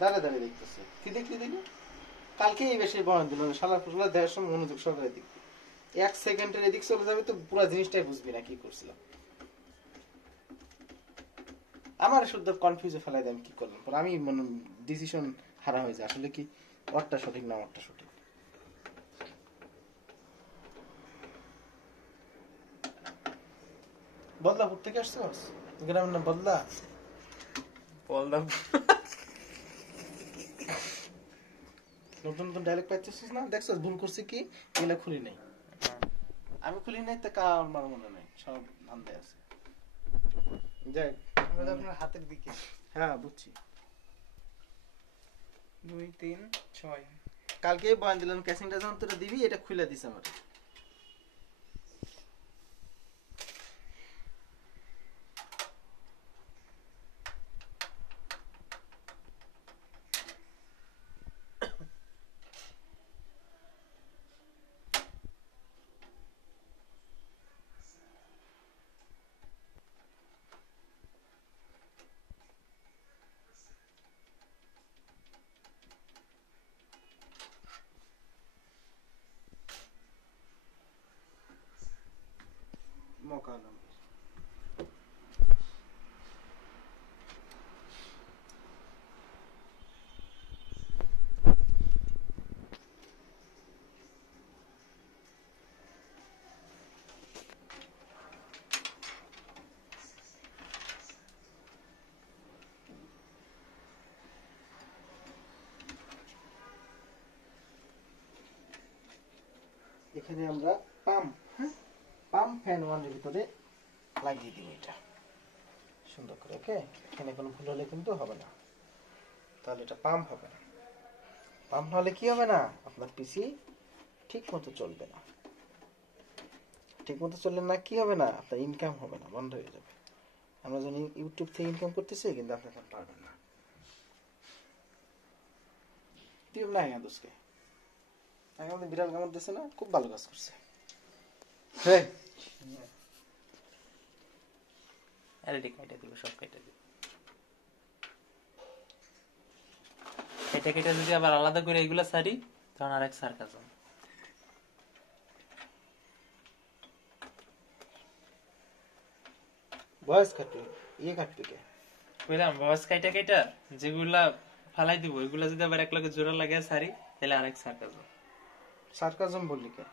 দাঁড়ে দাঁড়িয়ে দেখতেছে। কি দেখলি দেখি? কালকে এই বেশি বয়ান দিল, শালা ফুসলা দেওয়ার সময় মনোযোগ সহকারে দেখবি। 1 সেকেন্ডের এদিক চলে যাবে তো পুরো জিনিসটাই বুঝবি না কি করছিলাম। আমার শুদ্ধ কনফিউজে ফেলাই দেয় আমি কি করলাম, পরে আমি ডিসিশন হারা হয়ে যায় আসলে কি ওরটা সঠিক না ওরটা সঠিক। বদলাপুর থেকে আসছিস? গ্রামের নাম বদলা? নতুন নতুন ডায়লগ পাইতেছিস না? দেখছিস ভুল করছি কি? এগুলা খুলি নাই, আমি খুলি নাই তো কার আমার মনে নাই, সব ধান্দায় আছে। যাই আপনার হাতের দিকে। হ্যাঁ বুঝছি। 2 3 6 কালকে বয়ান দিলাম, ক্যাসিংটা যখন তোরা দিবি এটা খুলে দিস আমার। মকালাম এখানে আমরা পাম্প, হ্যাঁ পাম্প ফ্যান ওয়ানের ভিতরে লাগিয়ে দিব এটা সুন্দর করে। ওকে, এখানে কোনো ভুল হলে কিন্তু হবে না, তাহলে এটা পাম্প হবে না। পাম্প হলে কি হবে না, আপনার পিসি ঠিক মতো চলবে না। ঠিক মতো চললে না কি হবে না, আপনার ইনকাম হবে না, বন্ধ হয়ে যাবে। আমরা জানি ইউটিউব থেকে ইনকাম করতেছি, কিন্তু আপনি এখন পারবেন না। টিউব নাই না দোষকে, আমাদের বিড়াল কামড় দিচ্ছে না, খুব ভালো কাজ করছে। হ্যাঁ এলডি কাইটা দিব, সব কাইটা দিব। এটা কেটে যদি আবার আলাদা করে এগুলা সারি, তখন আরেক সার্কাজম। বয়স কাটবে, ইয়ে কাটবে কে বুঝলাম, বয়স কাইটা কাইটা যেগুলা ফালাই দিব, এগুলা যদি আবার এক লগে জোড়া লাগে সারি, তাহলে আরেক সার্কাজম। সার্কাজম বললি কে?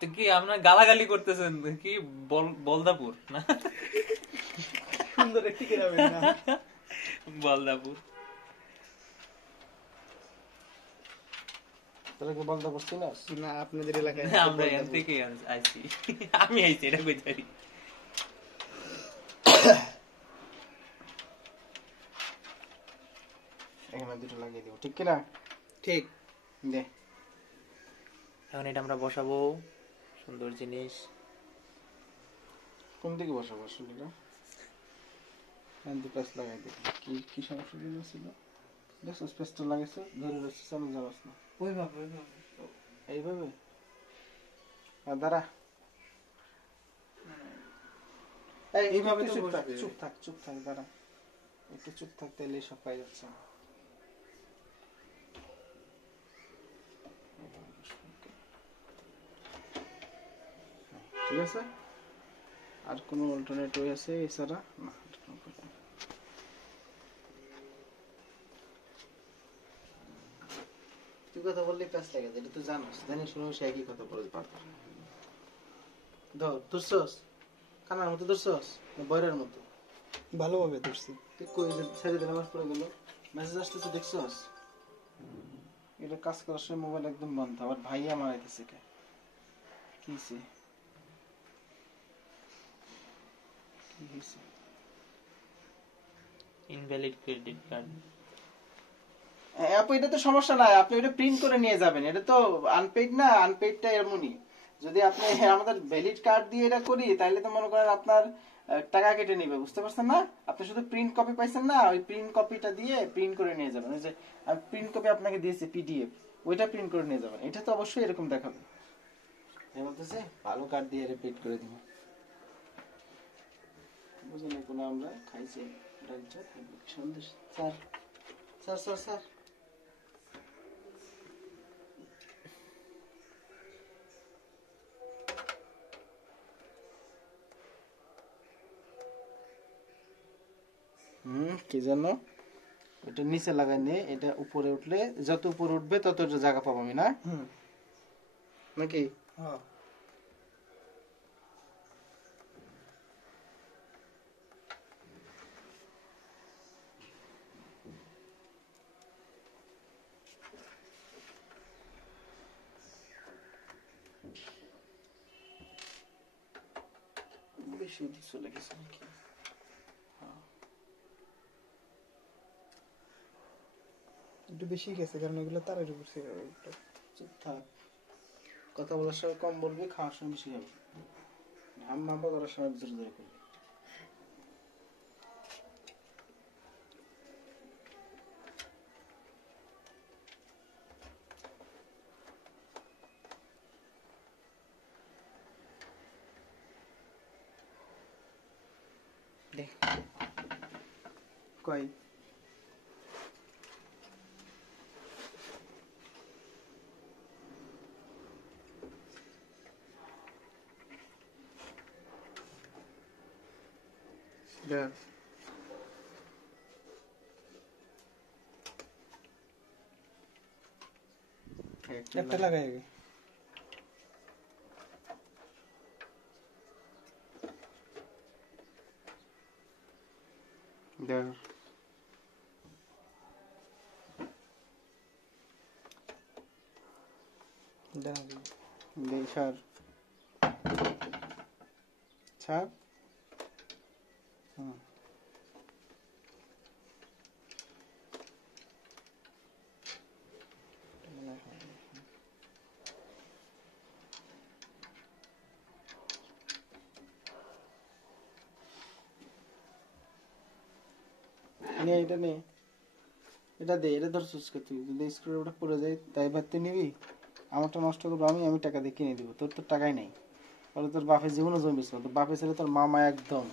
তো কি আপনার গালাগালি করতেছেন কি? বলদাপুর না? সুন্দর একটি গ্রামের নাম বলদাপুর। তোরা কি বলতে পারছি না? না, আপনাদের এলাকায় আমরা এখান থেকে আইছি, আমি আইছি এটা কই জানি। এখানে দুটো লাগিয়ে দিব, ঠিক কিনা? ঠিক। দে এখন এটা আমরা বসাবো, সুন্দর জিনিস। কোন দিকে বসাবো আসলে এটা? প্যাস লাগাই দিবি। কি কি সমস্যা ছিল? দেখছো স্পেসটা লাগাইছে, ধরে রয়েছে, চালু যাওয়াস না ওইভাবে এইভাবে। আর দাঁড়া, এইভাবে তো চুপ থাক, বসবে। চুপ থাক, চুপ থাক, দাঁড়া একটু চুপ থাক, তাইলে সব পাই যাচ্ছে। ঠিক আছে, আর কোনো অল্টারনেট ওয়ে আছে এছাড়া? না, তুই কথা বললে প্যাস লাগে, এটা তো জানোস, জানি শুনে সে একই কথা বলে পারতাম। ধরছস কানার মতো, ধরছস বয়রের মতো ভালোভাবে ধরছি। তুই কই ছেড়ে দিলাম, আমার পরে গেল মেসেজ আসতেছে, দেখছস? এটা কাজ করার সময় মোবাইল একদম বন্ধ। আবার ভাই আমার আইতেছে কে, কি হইছে? কি হইছে? Invalid credit card. আপু এটা তো সমস্যা নাই, আপনি এটা প্রিন্ট করে নিয়ে যাবেন। এটা তো আনপেইড না, আনপেইডটা এমনই। যদি আপনি আমাদের ভ্যালিড কার্ড দিয়ে এটা করি, তাহলে তো মনে করেন আপনার টাকা কেটে নিবে, বুঝতে পারছেন না? আপনি শুধু প্রিন্ট কপি পাইছেন না, ওই প্রিন্ট কপিটা দিয়ে প্রিন্ট করে নিয়ে যাবেন। ওই যে আমি প্রিন্ট কপি আপনাকে দিয়েছি পিডিএফ, ওইটা প্রিন্ট করে নিয়ে যাবেন। এটা তো অবশ্যই এরকম দেখাবে। বলতেছে ভালো কার্ড দিয়ে রিপিট করে দিব, বুঝলেন? কোনো আমরা খাইছি Sandesh sir. Sir sir sir কি জানো, এটা নিচে লাগাই নে, এটা উপরে উঠলে যত উপরে উঠবে তত জায়গা পাবো আমি, না নাকি? হ্যাঁ বেশি দিক চলে গেছে নাকি? একটু বেশি গেছে, কারণ এগুলো তারের উপর ছিল একটু। চুপ থাক, কথা বলার সময় কম বলবি, খাওয়ার সময় বেশি খাবি, হাম্মা করার সময় জোরে জোরে করবি। দেখ কয় দেখ একটা লাগাই আগে। দেখ দাঁড়াবি। দেখ স্যার স্যার মনে হয় নে, এটা নে, এটা দে, এটা ধর সুচকে, তুই যদি স্ক্রুটা পড়ে যায় তাই ভাবতে নিবি, আমারটা নষ্ট করবো আমি, আমি টাকা দিয়ে কিনে দিব, তোর তো টাকাই নেই। তাহলে তোর বাপের জীবনও জমি বেচবো, তোর বাপের ছেলে তোর মামা একদম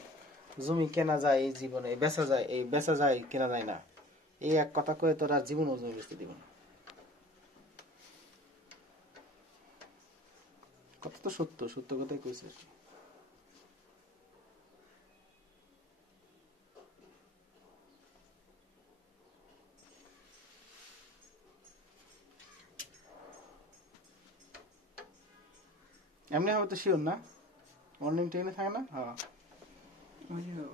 জমি কেনা যায় এই জীবনে, বেচা যায়, এই বেচা যায় কেনা যায় না, এই এক কথা কয়ে তোর আর জীবনও জমি বেচতে দিব না। কথা তো সত্য, সত্য কথাই কইছে। এমনি হবে তো শিওর না, অনলাইন ট্রেনে থাকে না? হ্যাঁ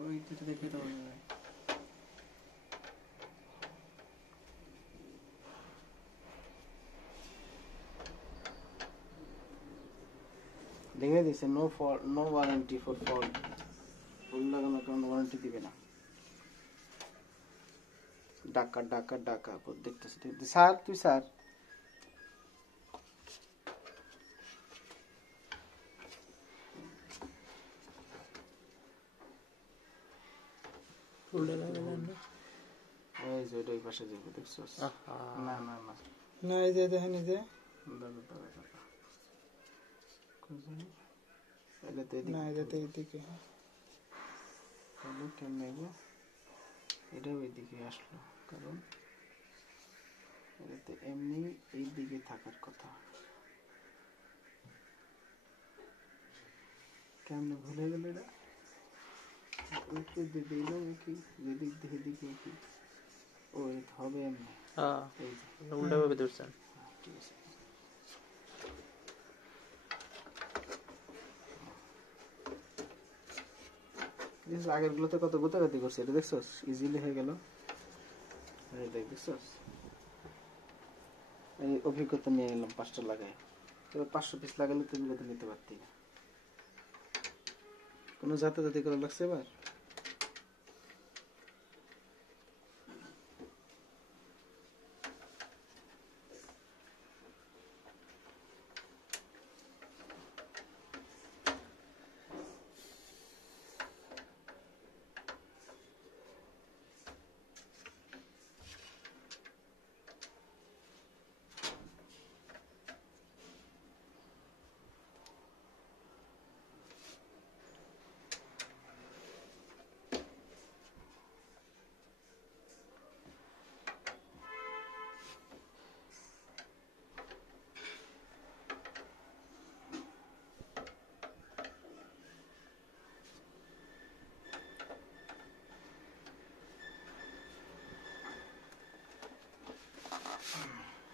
ওই দুটো দেখে তো মনে হয়। লিখে দিয়েছে no fall, no warranty for fault, ফুল লাগানোর কারণে ওয়ারেন্টি দিবে না। ডাকা ডাকা ডাকা দেখতেছি, স্যার তুই স্যার ফুলটা লাগালেন না? এই যে ওই পাশে যাবে, দেখছস? না না না, না এই যে দেখেন, এই যে দাদা দাদা দাদা কই জানি, এটা তো না এদিকে, এই যে তো এইদিকে। তাহলে কেমনে গো, এটাও এইদিকে আসলো, কারণ এটা তো এমনি এই দিকে থাকার কথা, কেমনে ভুলে গেল এটা? দিলাম কি যেদিক দেখে দিকে কি, ও এটা হবে এমনি, হ্যাঁ, এই যে উল্টা ভাবে ধরছেন। ঠিক আছে। আগের গুলোতে কত গোতাগাতি করছে, এটা দেখছস, ইজিলি হয়ে গেল, দেখ দেখছস, এই অভিজ্ঞতা নিয়ে এলাম 5টা লাগাই, তবে 500 পিস লাগালে তুমি কত নিতে পারতি না। কোনো জাতি করা লাগছে এবার?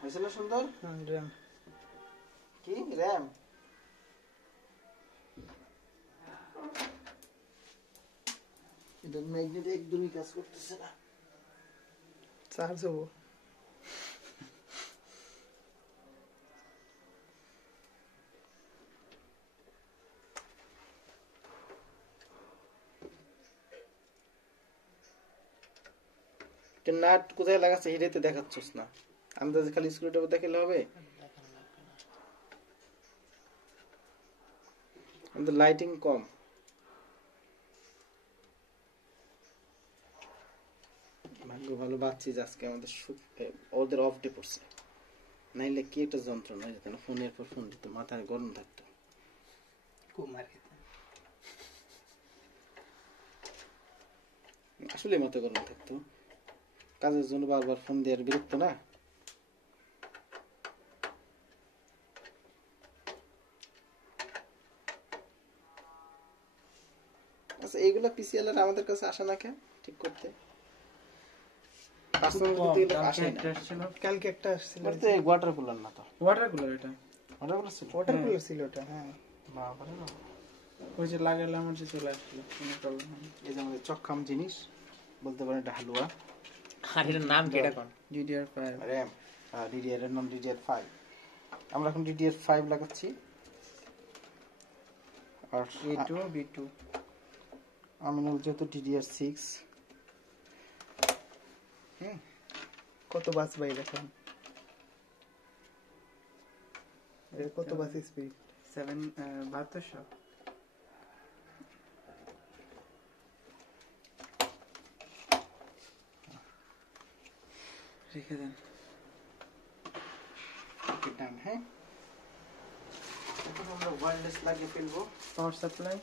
হয়েছিল সুন্দর? র্যাম কি র্যাম? এটা ম্যাগনেট একদমই কাজ করতেছে না। চার্জ হবো। নাট কোথায় লাগাচ্ছে হিরেতে দেখাচ্ছিস না, আন্দাজে খালি স্ক্রুড্রাইভার দেখালে হবে? আমাদের লাইটিং কম। ভাগ্য ভালো বাচ্চি আজকে আমাদের ওদের অফ ডে পড়ছে, নাইলে কি একটা যন্ত্রণা হয়ে যেত না, ফোনের পর ফোন দিত, মাথায় গরম থাকতো। আসলে মাথা গরম থাকতো, কাজের জন্য বারবার ফোন দেওয়ার বিরক্ত না। আচ্ছা এইগুলা পিসিএল এর আমাদের কাছে আসে না কেন ঠিক করতে? কালকে একটা আসছিল। ওয়াটার কুলার না তো, ওয়াটার কুলার এটা। ওয়াটার কুলার ছিল। ওয়াটার কুলার ছিল ওটা, হ্যাঁ। বাবারে বাবা। ওই যে লাগালে আমার যে চলে আসলো, কোনো প্রবলেম নেই। এই যে আমাদের চক্কাম জিনিস, বলতে পারেন এটা হালুয়া। আর এটার নাম কি এটা কোন? DDR5 র্যাম, ডিডিআর এর নাম DDR5। আমরা এখন DDR5 লাগাচ্ছি। আর A2 B2 আমিনুল যেহেতু DDR6। কত বাস ভাই দেখেন, এর কত বাস স্পিড? 7200। রেখে দেন। ডান, হ্যাঁ। এখন আমরা ওয়্যারলেস লাগিয়ে ফেলবো। পাওয়ার সাপ্লাই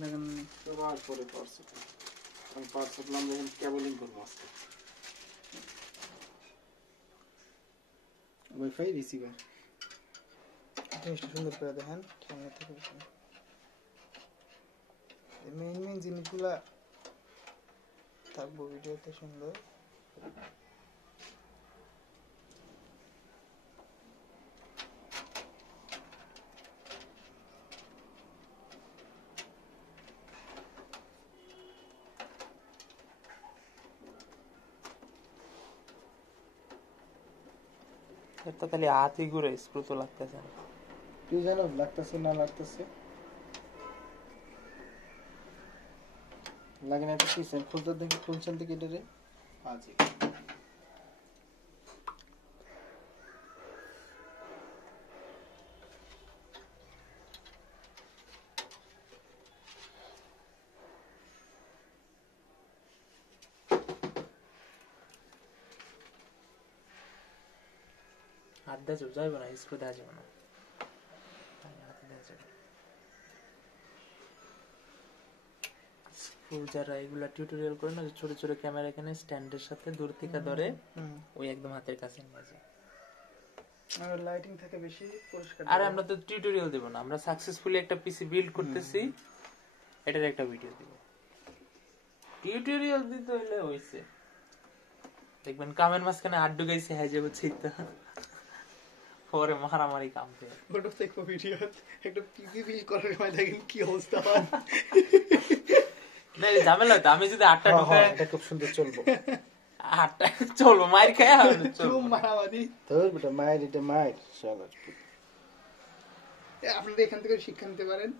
লাগান। সবার পরে পাওয়ার সাপ্লাই, কারণ পাওয়ার সাপ্লাই আমরা এখন কেবলিং করবো আজকে। ওয়াইফাই রিসিভার জিনিসটা সুন্দর করে দেখেন, সামনে থেকে মেইন জিনিসগুলা থাকবো ভিডিওতে সুন্দর। এটা খালি হাতই ঘুরে, স্ক্রু তো লাগতেছে না। তুই জানো লাগতেছে না লাগতেছে, লাগে না তো কি খুলতে দেখি, খুলছেন দেখি এটা রে। আচ্ছা হাত দিয়ে চুপ যাইব না, স্ক্রু দেওয়া যাবে না। হাত দেওয়া যাবে। স্ক্রু যারা এগুলা টিউটোরিয়াল করে না, ছোট ছোট ক্যামেরা এখানে স্ট্যান্ডের সাথে দূর থেকে ধরে ওই একদম হাতের কাছে নিয়ে যায়। আর লাইটিং থাকে বেশি পরিষ্কার। আর আমরা তো টিউটোরিয়াল দেব না, আমরা সাকসেসফুলি একটা পিসি বিল্ড করতেছি, এটার একটা ভিডিও দিব। টিউটোরিয়াল দিতে হইলে হইছে, দেখবেন কামের মাঝখানে হাত ঢুকাইছে হ্যাঁ যাবো চিন্তা, পরে মারামারি কাম পেয়ে ফটো দেখো ভিডিও, একটা পিসি বিল করার সময় দেখেন কি অবস্থা হয়। না এই ঝামেলা তো, আমি যদি 8টা ঢুকে এটা খুব সুন্দর চলবো। 8টা চলবো, মার খায় চুম মারামারি। তোর বেটা মায়ের, এটা মায়ের শালার। আপনারা এখান থেকে শিক্ষা নিতে পারেন।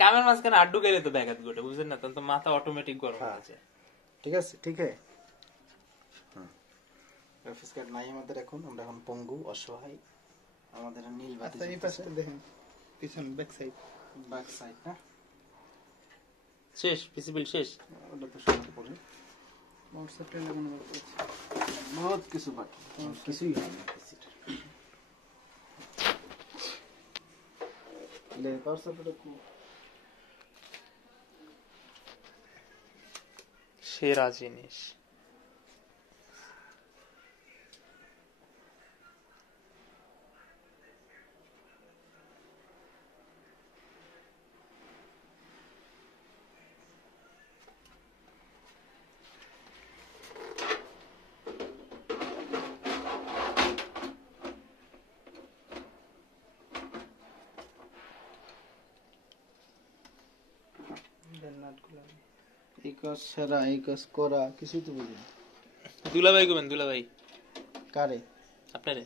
কামের মাঝখানে হাত ঢুকাইলে তো ব্যাঘাত ঘটে, বুঝছেন না? তখন তো মাথা অটোমেটিক গরম হয়ে যায়। ঠিক আছে, ঠিক আছে। গ্রাফিক্স কার্ড নাই আমাদের এখন, আমরা এখন পঙ্গু অসহায়। আমাদের নীল বাতি আচ্ছা এই পাশটা দেখেন, পিছন ব্যাক সাইড। ব্যাক সাইড না শেষ, পিসি বিল শেষ। ওটা তো শুরু করি, হোয়াটসঅ্যাপটা লাগানো বাকি আছে। বহুত কিছু বাকি, কিছুই হয়নি পিসিটা। লে পাওয়ার সেরা জিনিস। এই কাজ সেরা, এই কাজ করা, কিছুই তো বুঝি না। দুলাভাই কবেন? দুলাভাই কারে? আপনারে।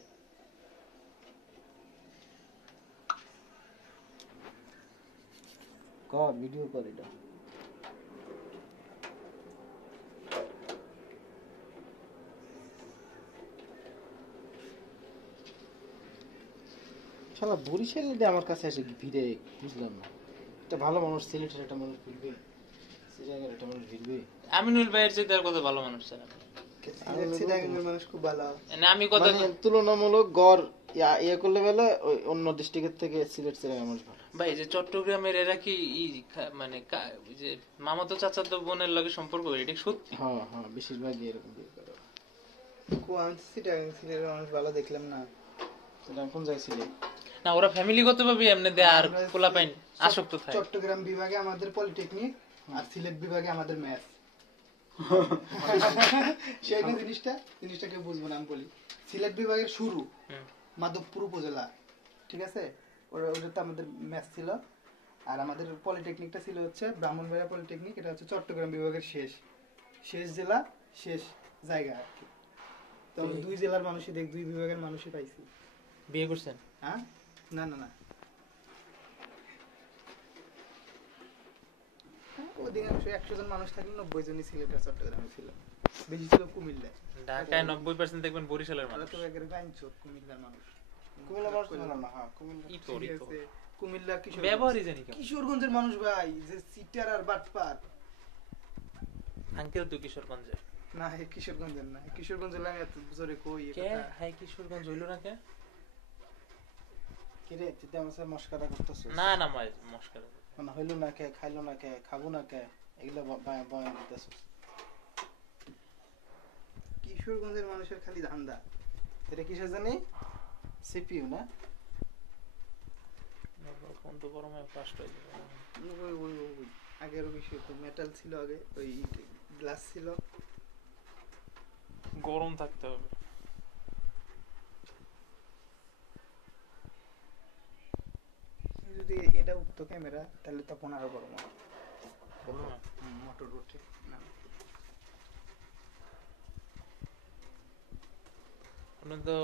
ভিডিও কর এটা। শালা বরিশালে দিয়ে আমার কাছে এসে ভিড়ে, বুঝলাম না। একটা ভালো মানুষ, সিলেটের একটা মানুষ ভিড়বে, সিলেটের একটা মানুষ ভিড়বে। আমিনুল ভাইয়ের চেয়ে তার কত ভালো মানুষ স্যার। সিলেটের মানুষ খুব ভালো। আমি কত মানে তুলনামূলক গড় ইয়ে করলে বেলা ওই অন্য ডিস্ট্রিক্টের থেকে সিলেট মানুষ ভালো। ভাই যে চট্টগ্রামের এরা কি মানে ওই যে মামাতো চাচাতো বোনের লগে সম্পর্ক, এটা সত্যি? হ্যাঁ হ্যাঁ, বেশিরভাগই এরকম বিয়ে করে। সিলেটের মানুষ ভালো দেখলাম না। সেটা কোন জায়গায় ছিলে? না ওরা ফ্যামিলিগত ভাবে এমনি দেয় আর পোলা পাইন আসক্ত থাকে। চট্টগ্রাম বিভাগে আমাদের পলিটেকনিক আর সিলেট বিভাগে আমাদের ম্যাথ। সেই জিনিসটা কেউ বুঝবো না। আমি বলি সিলেট বিভাগের শুরু মাধবপুর উপজেলা, ঠিক আছে, ওটাতে আমাদের ম্যাথ ছিল। আর আমাদের পলিটেকনিকটা ছিল হচ্ছে ব্রাহ্মণবাড়িয়া পলিটেকনিক, এটা হচ্ছে চট্টগ্রাম বিভাগের শেষ জেলা, শেষ জায়গা আর কি। তো আমি দুই জেলার মানুষই দুই বিভাগের মানুষই পাইছি। বিয়ে করছেন? হ্যাঁ, না না না, অধিকাংশ 100 জন মানুষ থাকলে 90 জনই সিলেট আর চট্টগ্রামে ছিল, বেশি ছিল কুমিল্লায়। ঢাকায় 90% দেখবেন বরিশালের মানুষ। তো একেবারে গাইনচোদ কুমিল্লার মানুষ। কুমিল্লা মানুষ ভালো না। হ্যাঁ কুমিল্লা ইতরি তো কুমিল্লা ব্যবহারই জানি কেমন। কিশোরগঞ্জের মানুষ ভাই, যে সিটার আর বাটপার। আঙ্কেল তো কিশোরগঞ্জে না, হে কিশোরগঞ্জের না, কিশোরগঞ্জের লাগে এত জোরে কই কে? কথা। হ্যাঁ কিশোরগঞ্জ হইলো না কে? কি রে, তুই তো আমার সাথে মস্কারা করতেছিস? না না মস্কারা। মানে হইলো না কে, খাইলো না কে, খাবো না কে, এগুলো বয়ান দিতেছিস। কিশোরগঞ্জের মানুষের খালি ধান্দা। এটা কিসের জানি? সিপিইউ না? ফোন তো গরমে ফাস্ট হয়ে যাবে। ওই আগেরও বিষয় তো মেটাল ছিল, আগে ওই গ্লাস ছিল, গরম থাকতে হবে। যদি এটা উঠতো ক্যামেরা তাহলে তখন আরো গরম হবে। মোটর উঠে না। আপনি তো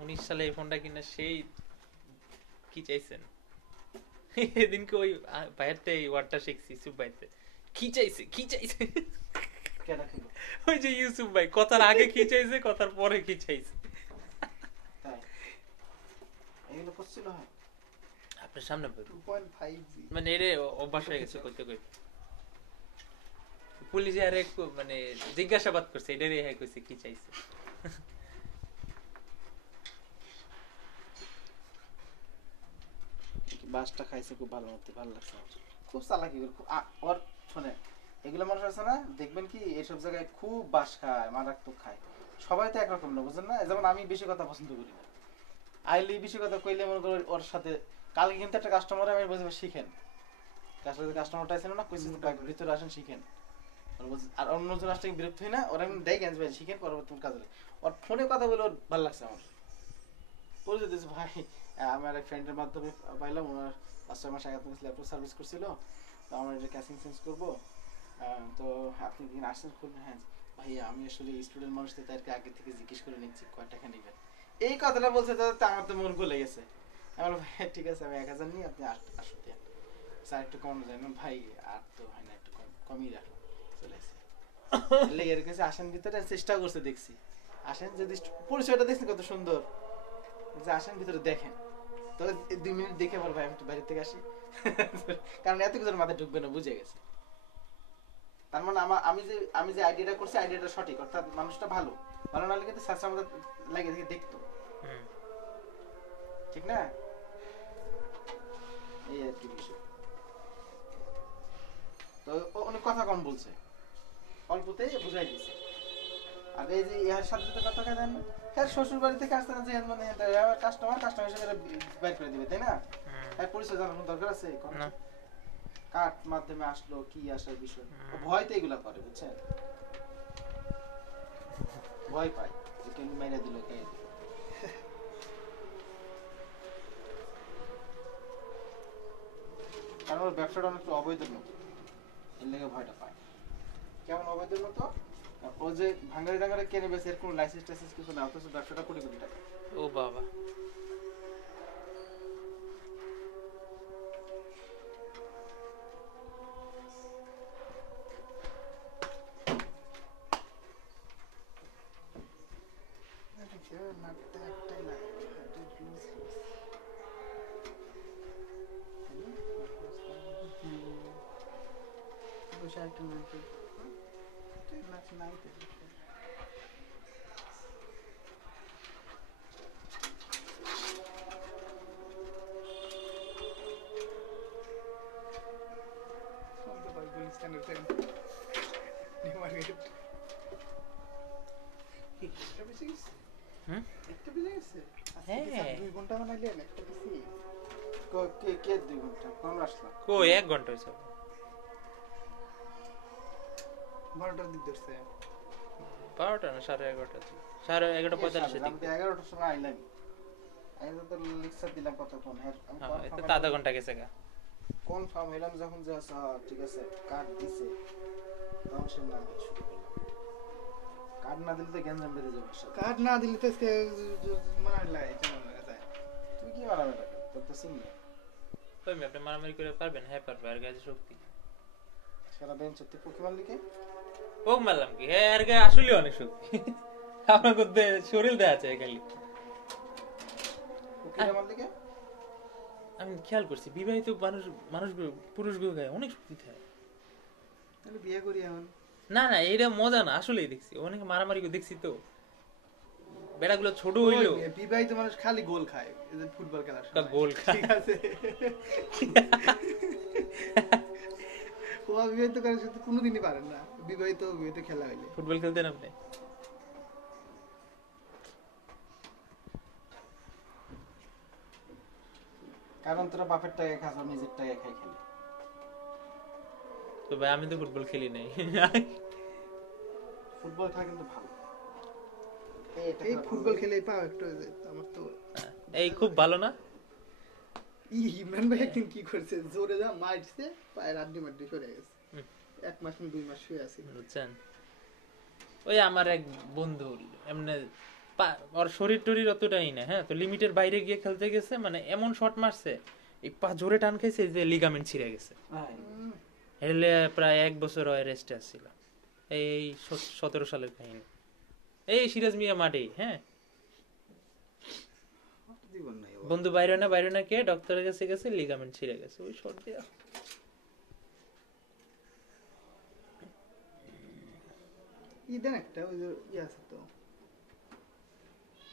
19 সালে এই ফোনটা কিনে সেই কি চাইছেন? এদিনকে ওই বাইরেতে এই ওয়ার্ডটা শিখছি ইউসুফ ভাইতে। কি চাইছে কেন খেলো? ওই যে ইউসুফ ভাই কথার আগে কি চাইছে, কথার পরে কি চাইছে। তাই এগুলো করছিল? হয় আপনার সামনে 2.5G মানে এর অভ্যাস হয়ে গেছে কইতে কইতে। পুলিশে আরে মানে জিজ্ঞাসাবাদ করছে, এটারই হ্যাঁ কইছে কি চাইছে। বাসটা খাইছে খুব ভালো মতো, ভালো লাগছে আমার। খুব চালাকি করে, খুব ওর শুনে এগুলো মানুষ আছে না, দেখবেন কি এইসব জায়গায় খুব বাস খায়, মারাত্মক খায়। সবাই তো একরকম না, বুঝলেন না? যেমন আমি বেশি কথা পছন্দ করি না, আইলি বেশি কথা কইলে মনে করো ওর সাথে। কালকে কিন্তু একটা কাস্টমার আমি বলছি শিখেন, কাস্টমারটা ছিল না, কইছে ভিতরে আসেন শিখেন। আর অন্যজন আসলে বিরক্ত হয় না, ওরা আমি দেয় গেঞ্জ ভাই শিখেন, পরবর্তী কাজে ওর ফোনে কথা বলে ওর ভালো লাগছে আমার। পরিচিত ভাই আমার এক ফ্রেন্ডের মাধ্যমে পাইলাম, ওনার 5-6 মাস আগে ল্যাপটপ সার্ভিস করছিল, তো আমার এটা ক্যাসিং চেঞ্জ করবো, তো আপনি দিন আসছেন খুলবেন? হ্যাঁ ভাইয়া, আমি আসলে স্টুডেন্ট মানুষদের তাদেরকে আগে থেকে জিজ্ঞেস করে নিচ্ছি কয় টাকা নেবেন। এই কথাটা বলছে তো আমার তো মন গলে গেছে। আমার ভাই ঠিক আছে, আমি 1000 নিই, আপনি 800 দেন, স্যার একটু কমানো যায় না? ভাই আর তো হয় না, একটু কমই রাখলাম, চলে আসছে। লেগে রেখেছে, আসেন ভিতরে, চেষ্টা করছে, দেখছি আসেন, যদি পরিচয়টা দেখছেন কত সুন্দর, যে আসেন ভিতরে দেখেন, তো 2 মিনিট দেখে বল ভাই আমি একটু বাইরে থেকে আসি। কারণ এত কিছুর মাথায় ঢুকবে না, বুঝে গেছে। তার মানে আমি যে আইডিয়াটা করছি, আইডিয়াটা সঠিক, অর্থাৎ মানুষটা ভালো না হলে কিন্তু স্যার আমাদের লাগে দেখে দেখতো, ঠিক না? এই আর কি বিষয়। তো অনেক কথা কম বলছে, অল্পতে বুঝাই দিছে। আর এই যে ইহার সাথে সাথে কথা কেন, হ্যাঁ শ্বশুর বাড়ি থেকে আসতে না, যে মানে কাস্টমার হিসেবে বাইর করে দিবে, তাই না? হ্যাঁ, পরিচয় জানানোর দরকার আছে? কার মাধ্যমে আসলো, কি আসার বিষয়, ভয়তে এগুলা করে, বুঝছেন? ভয় পায় যে কেন মেরে দিল, কে দিল। কারণ ওর ব্যবসাটা অনেক অবৈধ লোক, এর লেগে ভয়টা পায়। কেমন অবৈধের মতো? ও যে ভাঙ্গারি টাঙ্গারে কিনে বেছে এর কোনো লাইসেন্স টাইসেন্স কিছু না, অথচ ব্যবসাটা কোটি কোটি টাকা। ও বাবা, নাটটা একটাই লাগে, এটা লুজ বসে একটা নাট নাচ নাই তো। শুনতে পাই গুলিস্তানের ট্রেন নিউ মার্কেট। একটা বেশি গেছে, হুম, একটা বেজে গেছে। হ্যাঁ। 2 ঘন্টা বানাইলেন একটা বেশি। কে কে 2 ঘন্টা কখন আসলাম? কই 1 ঘন্টা হয়েছে? 12টার দিক ধরছে। 12টা না 11:30, 11:45 আমি তো 11টার সময় আইলাম। আমি তো লেকচার দিলাম কতক্ষণ। হ্যাঁ, এটা তো আধা ঘন্টা গেছে গা। কনফার্ম হইলাম যখন যে আচ্ছা ঠিক আছে কার্ড দিছে, তখন সে নাম শুরু করলাম। কার্ড না দিলে তো গ্যাঞ্জাম বেড়ে যাবে সাথে। কার্ড না দিলে তো আজকে মারালাই কেমন লাগা যায়। তুই কি মারাবে টাকা? তোর তো চিনি না। কই আপনি মারামারি করে পারবেন? হ্যাঁ পারবে, আর গায়ে শক্তি। সারা বেঞ্চ তুই পুকি মারলি কে? ওক মারলাম কি? হ্যাঁ, আর গায়ে আসলে অনেক শক্তি। আপনার করতে শরীর দেয়া আছে খালি। পুকিটা মারলি কে? আমি খেয়াল করছি বিবাহিত মানুষগুলো পুরুষগুলো গায়ে অনেক শক্তি থাকে। তাহলে বিয়ে করি এখন। না না, এটা মজা না, আসলেই দেখছি অনেক মারামারি করে দেখছি তো। বেড়াগুলো ছোট হইলো বিবাহিত মানুষ খালি গোল খায় এই যে ফুটবল খেলার সময়। গোল খায়। ঠিক আছে। ও বিবাহিত কারোর সাথে কোনোদিনই পারেন না, বিবাহিত বিবাহিত খেলা হইলে। ফুটবল খেলতেন আপনি? কারণ তোরা বাপের টাকা খাস আর নিজের টাকা খাই খেলি। তো ভাই আমি তো ফুটবল খেলি নাই। ফুটবল খেলা কিন্তু ভালো। এই ফুটবল খেলেই পাও একটু আমার তো এই খুব ভালো না? ইমরান ভাই একদিন কি করছে, জোরে যা মারছে পায়ের আড্ডি মাড্ডি সরে গেছে। 1 মাস না 2 মাস শুয়ে আছে। বুঝছেন, ওই আমার এক বন্ধু এমনি ওর শরীর টরির অতটাই না, হ্যাঁ, তো লিমিটের বাইরে গিয়ে খেলতে গেছে, মানে এমন শট মারছে এই পা জোরে টান খাইছে যে লিগামেন্ট ছিঁড়ে গেছে। হেলে প্রায় 1 বছর ওই রেস্টে আসছিল। এই 17 সালের কাহিনী। এই সিরাজ মিয়া মাঠে, হ্যাঁ, জীবন নাই ওর। বন্ধু বাইরে না কে ডক্টরের কাছে গেছে, লিগামেন্ট ছিঁড়ে গেছে ওই শট দিয়া। দেন একটা ওই যে ইয়ে আছে তো।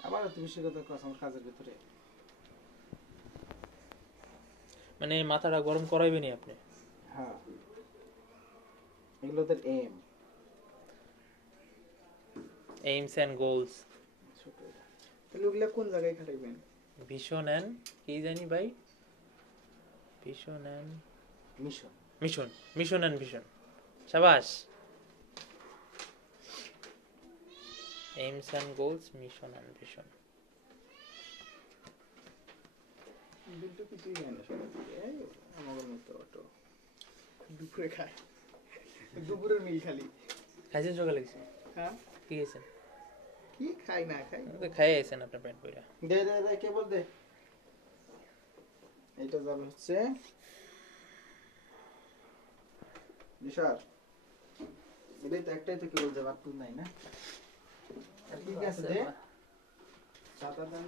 আবার তুমি সে কথা কস আমার কাজের ভিতরে। মানে মাথাটা গরম করাইবেনি আপনি। হ্যাঁ, এগুলো তোর এম। AIIMS and goals. ছোট এটা। তাহলে ওগুলা কোন জায়গায় খাটাইবেন? ভিশন এন্ড কি জানি ভাই, vision and mission. Mission and vision. শাবাশ। Aims and goals, mission and vision. Biltu কিছুই খায় না সকাল থেকে, এই আমার মতো অটো দুপুরে খায়, দুপুরের মিল খালি। খাইছেন সকালে কিছু? হ্যাঁ, কি খাইছেন? কি খাই না খাই। তো খাই আইছেন আপনার পেট ভরে। দে দে দে কেবল দে। এটা যাবে হচ্ছে বিশাল। এটাই তো একটাই তো কেবল যাবে, আর তুই নাই না? আর কি কি আছে দে? সাদা দান।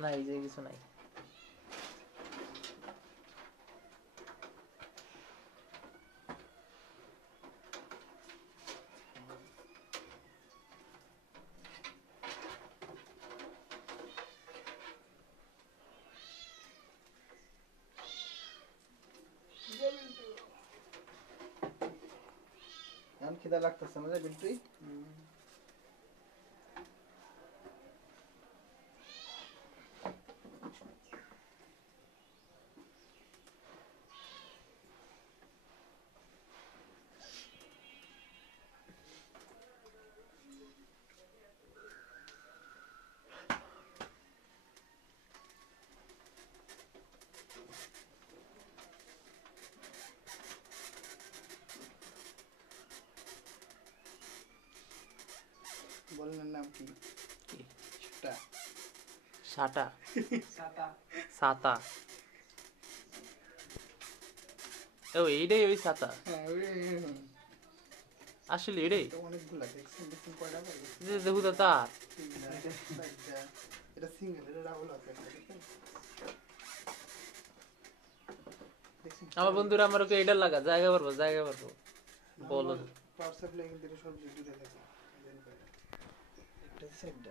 না, এই যে কিছু নাই। এখন খিদা লাগতেছে না রে বিল্টুই? হরিণের নাম কি? কি? সেটা সাটা সাতা ও এইটাই ওই সাতা হ্যাঁ আসলে এটাই অনেকগুলা দেখছেন কয়টা পারি? দেখু তো তার এটা সিঙ্গেল, এটা ডাবল আছে একটা, দেখছেন? দেখছেন? আমার বন্ধুরা আমার ওকে এটা লাগা জায়গা পারবো বলো পাওয়ার সাপ্লাই কিন্তু এটা সব দূরে থাকে। একটা সাইড